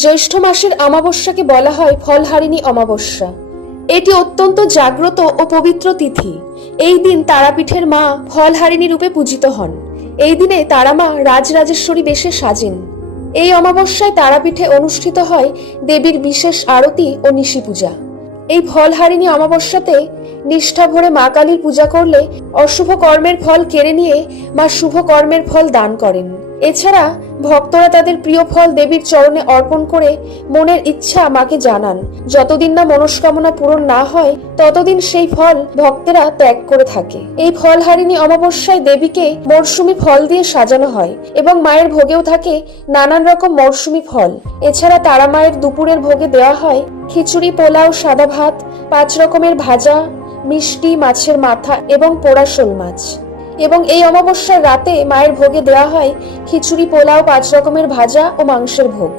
জ্যৈষ্ঠ মাসের অমাবস্যাকে বলা হয় ফলহারিণী অমাবস্যা। এটি অত্যন্ত জাগ্রত ও পবিত্র তিথি। এই দিন তারাপীঠের মা ফলহারিণী রূপে পূজিত হন। এই দিনে তারামা রাজরাজেশ্বরী বেশে সাজেন। এই অমাবস্যায় তারাপীঠে অনুষ্ঠিত হয় দেবীর বিশেষ আরতি ও নিশি পূজা। এই ফলহারিণী অমাবস্যাতে নিষ্ঠা ভরে মা কালীর পূজা করলে অশুভ কর্মের ফল কেড়ে নিয়ে মা শুভ কর্মের ফল দান করেন। এছাড়া ভক্তরা তাদের প্রিয় ফল দেবীর চরণে অর্পণ করে মনের ইচ্ছা মাকে জানান। যতদিন না মনস্কামনা পূরণ না হয় ততদিন সেই ফল ভক্তেরা ত্যাগ করে থাকে। এই ফলহারিণী অমাবস্যায় দেবীকে মরশুমি ফল দিয়ে সাজানো হয় এবং মায়ের ভোগেও থাকে নানান রকম মরশুমি ফল। এছাড়া তারা মায়ের দুপুরের ভোগে দেওয়া হয় খিচুড়ি, পোলাও, সাদা ভাত, 5 রকমের ভাজা, মিষ্টি, মাছের মাথা এবং পোড়া শোল মাছ। এবং এই অমাবস্যার রাতে মায়ের ভোগে দেওয়া হয় খিচুড়ি, পোলাও, 5 রকমের ভাজা ও মাংসের ভোগ।